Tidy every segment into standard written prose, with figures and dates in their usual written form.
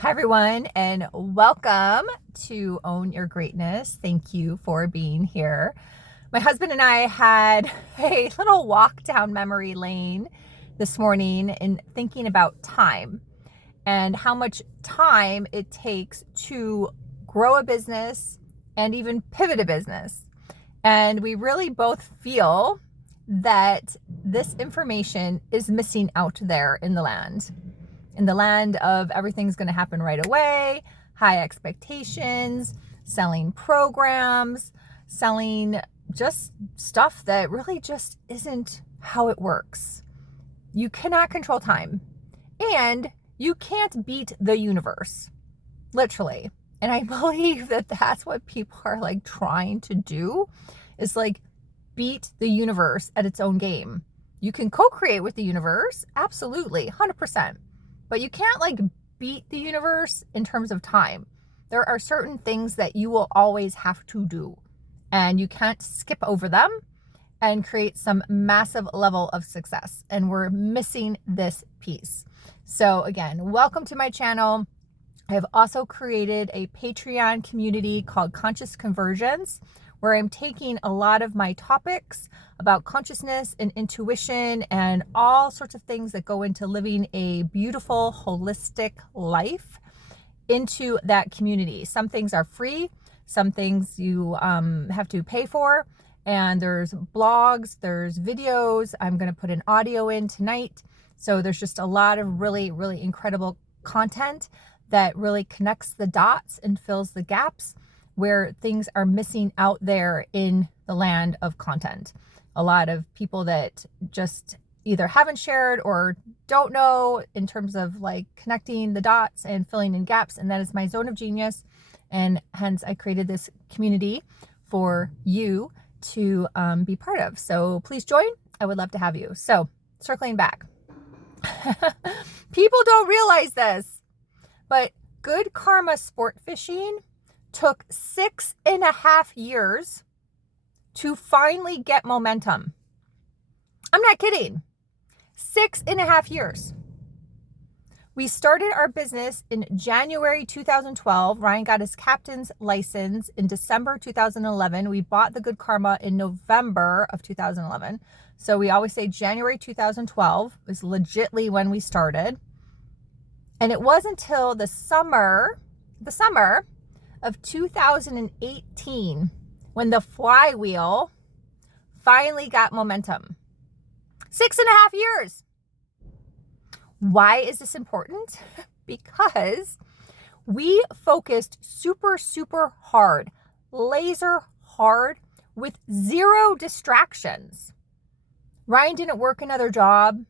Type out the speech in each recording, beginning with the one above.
Hi, everyone, and welcome to Own Your Greatness. Thank you for being here. My husband and I had a little walk down memory lane this morning in thinking about time and how much time it takes to grow a business and even pivot a business. And we really both feel that this information is missing out there in the land of everything's going to happen right away, high expectations, selling programs, selling just stuff that really just isn't how it works. You cannot control time, and you can't beat the universe, literally. And I believe that that's what people are like trying to do, is like beat the universe at its own game. You can co-create with the universe, absolutely, 100%. But you can't like beat the universe in terms of time. There are certain things that you will always have to do, and you can't skip over them and create some massive level of success. And we're missing this piece. So again, welcome to my channel. I have also created a Patreon community called Conscious Conversions, where I'm taking a lot of my topics about consciousness and intuition and all sorts of things that go into living a beautiful, holistic life into that community. Some things are free, some things you have to pay for, and there's blogs, there's videos. I'm going to put an audio in tonight. So there's just a lot of really, really incredible content that really connects the dots and fills the gaps where things are missing out there in the land of content. A lot of people that just either haven't shared or don't know in terms of like connecting the dots and filling in gaps. And that is my zone of genius. And hence I created this community for you to be part of. So please join. I would love to have you. So circling back, people don't realize this, but Good Karma Sport Fishing took 6.5 years to finally get momentum. I'm not kidding. 6.5 years. We started our business in January 2012. Ryan got his captain's license in December 2011. We bought the Good Karma in November of 2011. So we always say January 2012 was legitly when we started. And it wasn't until the summer of 2018 when the flywheel finally got momentum. 6.5 years. Why is this important? Because we focused super hard, laser hard, with zero distractions. Ryan didn't work another job.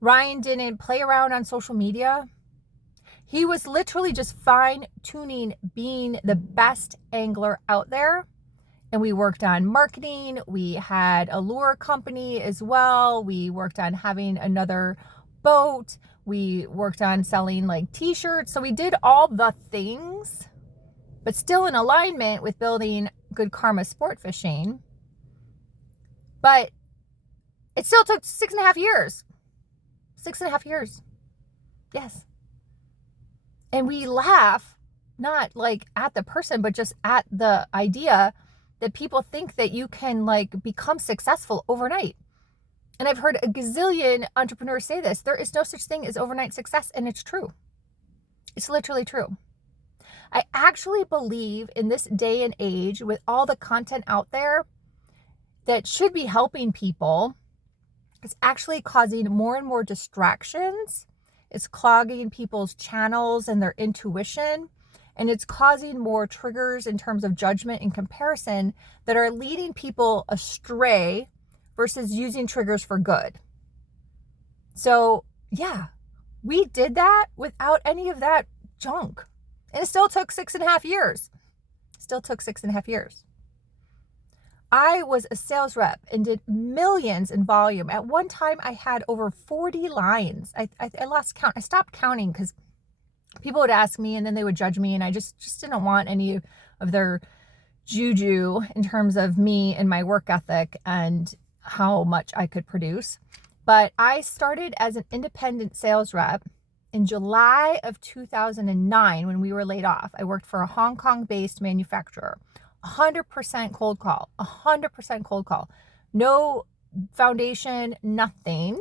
Ryan didn't play around on social media. He was literally just fine-tuning being the best angler out there. And we worked on marketing. We had a lure company as well. We worked on having another boat. We worked on selling like t-shirts. So we did all the things, but still in alignment with building Good Karma Sport Fishing. But it still took 6.5 years. 6.5 years. Yes. And we laugh, not like at the person, but just at the idea that people think that you can like become successful overnight. And I've heard a gazillion entrepreneurs say this. There is no such thing as overnight success, and it's true. It's literally true. I actually believe in this day and age, with all the content out there that should be helping people, it's actually causing more and more distractions. It's clogging people's channels and their intuition. And it's causing more triggers in terms of judgment and comparison that are leading people astray versus using triggers for good. So yeah, we did that without any of that junk. And it still took 6.5 years. Still took 6.5 years. I was a sales rep and did millions in volume. At one time, I had over 40 lines. I lost count. I stopped counting because people would ask me and then they would judge me, and I just didn't want any of their juju in terms of me and my work ethic and how much I could produce. But I started as an independent sales rep In July of 2009, when we were laid off, I worked for a Hong Kong-based manufacturer. 100% cold call, 100% cold call. No foundation, nothing.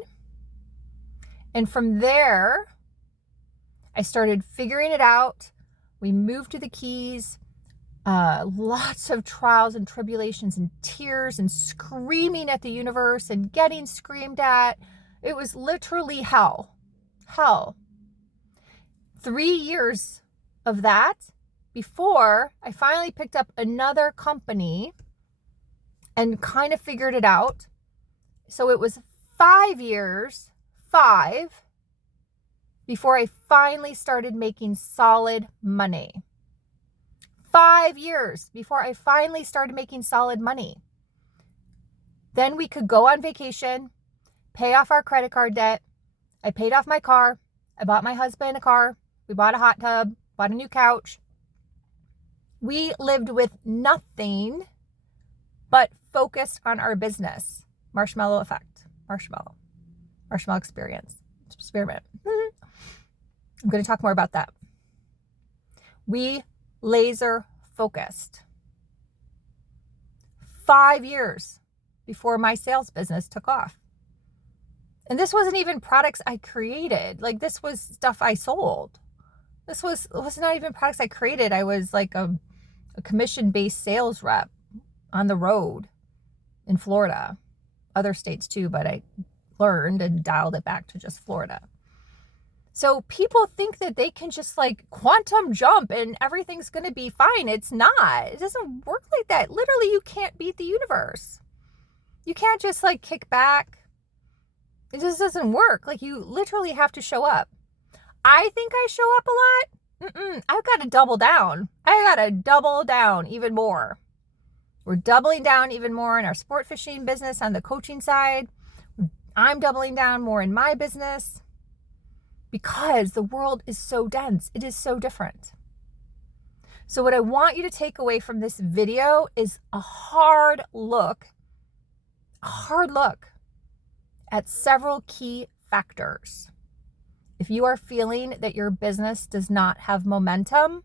And from there, I started figuring it out. We moved to the Keys. Lots of trials and tribulations and tears and screaming at the universe and getting screamed at. It was literally hell. Hell. 3 years of that before I finally picked up another company and kind of figured it out. So it was 5 years, before I finally started making solid money. 5 years before I finally started making solid money. Then we could go on vacation, pay off our credit card debt. I paid off my car. I bought my husband a car. We bought a hot tub, bought a new couch. We lived with nothing but focused on our business. Marshmallow effect. Marshmallow experience. Experiment. I'm going to talk more about that. We laser focused. 5 years before my sales business took off. And this wasn't even products I created. Like, this was stuff I sold. This was not even products I created. I was like a commission-based sales rep on the road in Florida. Other states too, but I learned and dialed it back to just Florida. So people think that they can just like quantum jump and everything's going to be fine. It's not. It doesn't work like that. Literally, you can't beat the universe. You can't just like kick back. It just doesn't work. Like, you literally have to show up. I think I show up a lot. I've got to double down. I got to double down even more. We're doubling down even more in our sport fishing business on the coaching side. I'm doubling down more in my business because the world is so dense. It is so different. So what I want you to take away from this video is a hard look at several key factors. If you are feeling that your business does not have momentum,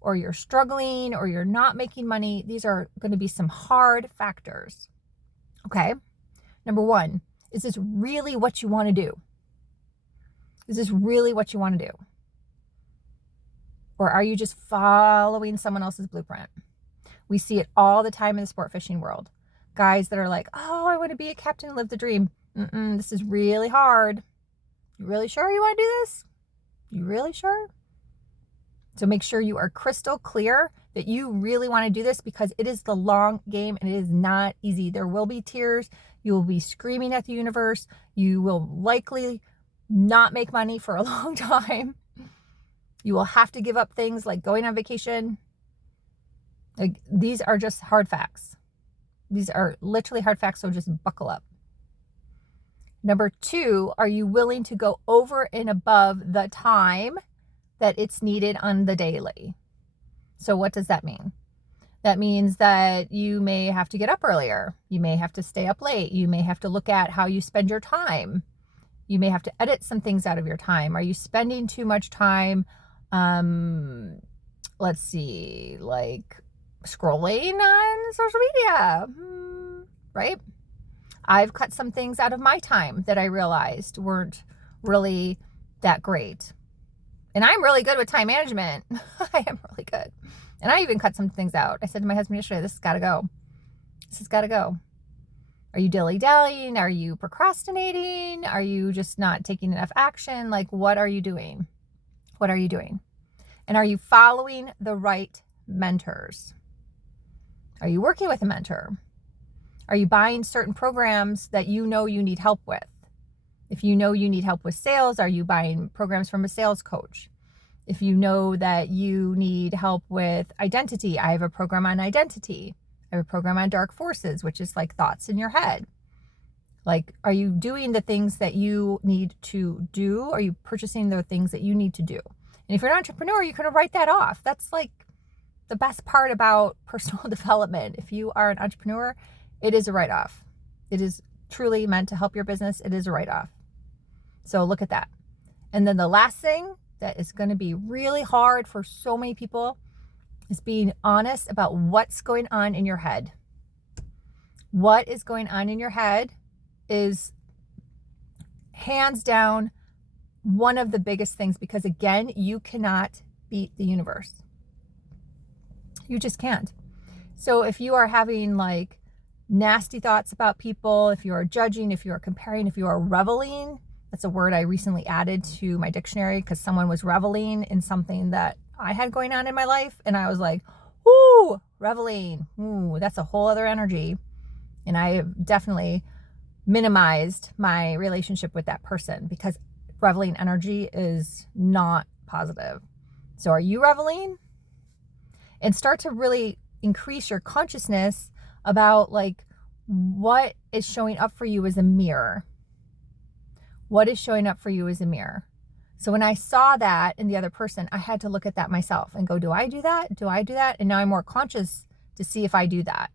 or you're struggling, or you're not making money, these are going to be some hard factors. Okay? Number one, is this really what you want to do? Is this really what you want to do? Or are you just following someone else's blueprint? We see it all the time in the sport fishing world. Guys that are like, oh, I want to be a captain and live the dream. This is really hard. You really sure you want to do this? You really sure? So make sure you are crystal clear that you really want to do this, because it is the long game and it is not easy. There will be tears. You will be screaming at the universe. You will likely not make money for a long time. You will have to give up things like going on vacation. Like, these are just hard facts. These are literally hard facts, so just buckle up. Number two, are you willing to go over and above the time that it's needed on the daily? So what does that mean? That means that you may have to get up earlier. You may have to stay up late. You may have to look at how you spend your time. You may have to edit some things out of your time. Are you spending too much time, let's see, like scrolling on social media, right? I've cut some things out of my time that I realized weren't really that great. And I'm really good with time management. I am really good. And I even cut some things out. I said to my husband yesterday, this has got to go. This has got to go. Are you dilly-dallying? Are you procrastinating? Are you just not taking enough action? Like, what are you doing? What are you doing? And are you following the right mentors? Are you working with a mentor? Are you buying certain programs that you know you need help with? If you know you need help with sales, are you buying programs from a sales coach? If you know that you need help with identity, I have a program on identity. I have a program on dark forces, which is like thoughts in your head. Like, are you doing the things that you need to do? Are you purchasing the things that you need to do? And if you're an entrepreneur, you can write that off. That's like the best part about personal development. If you are an entrepreneur, it is a write-off. It is truly meant to help your business. It is a write-off. So look at that. And then the last thing that is going to be really hard for so many people is being honest about what's going on in your head. What is going on in your head is hands down one of the biggest things, because again, you cannot beat the universe. You just can't. So if you are having like nasty thoughts about people, if you are judging, if you are comparing, if you are reveling, that's a word I recently added to my dictionary because someone was reveling in something that I had going on in my life. And I was like, ooh, reveling. Ooh, that's a whole other energy. And I have definitely minimized my relationship with that person because reveling energy is not positive. So are you reveling? And start to really increase your consciousness about like what is showing up for you as a mirror. What is showing up for you as a mirror? So when I saw that in the other person, I had to look at that myself and go, do I do that? Do I do that? And now I'm more conscious to see if I do that.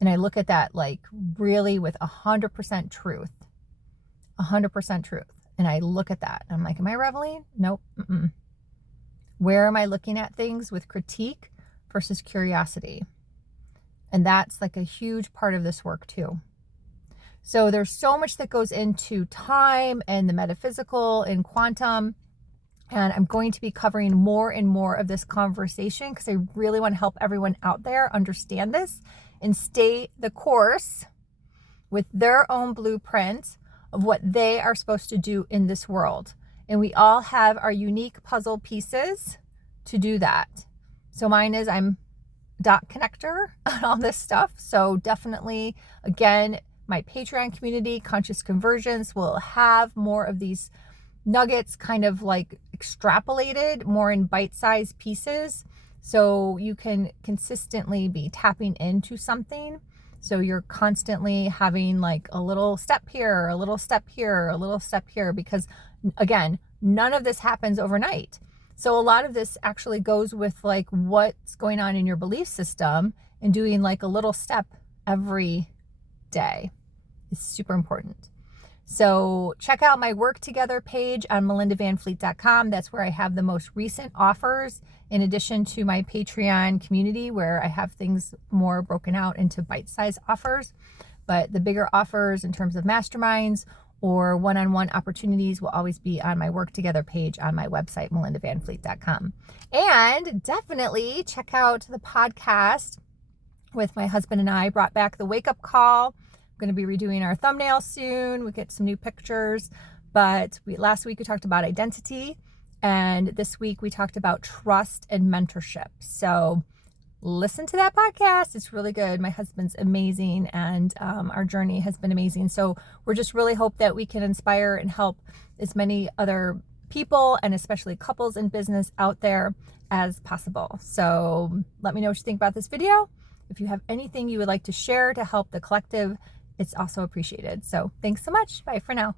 And I look at that like really with 100% truth, 100% truth. And I look at that. I'm like, am I reveling? Nope. Mm-mm. Where am I looking at things with critique versus curiosity? And that's like a huge part of this work too. So there's so much that goes into time and the metaphysical and quantum. And I'm going to be covering more and more of this conversation because I really want to help everyone out there understand this and stay the course with their own blueprint of what they are supposed to do in this world. And we all have our unique puzzle pieces to do that. So mine is I'm dot connector on all this stuff. So definitely, again, my Patreon community, Conscious Conversions, will have more of these nuggets kind of like extrapolated more in bite-sized pieces. So you can consistently be tapping into something. So you're constantly having like a little step here, a little step here, a little step here, because again, none of this happens overnight. So a lot of this actually goes with like what's going on in your belief system, and doing like a little step every day is super important. So check out my work together page on melindavanfleet.com. That's where I have the most recent offers, in addition to my Patreon community where I have things more broken out into bite-sized offers. But the bigger offers in terms of masterminds or one-on-one opportunities will always be on my work together page on my website, melindavanfleet.com. And definitely check out the podcast with my husband and I. Brought back the wake-up call. Going to be redoing our thumbnail soon. We get some new pictures, but last week we talked about identity, and this week we talked about trust and mentorship. So listen to that podcast. It's really good. My husband's amazing, and our journey has been amazing. So we're just really hope that we can inspire and help as many other people, and especially couples in business out there, as possible. So let me know what you think about this video. If you have anything you would like to share to help the collective, it's also appreciated. So thanks so much. Bye for now.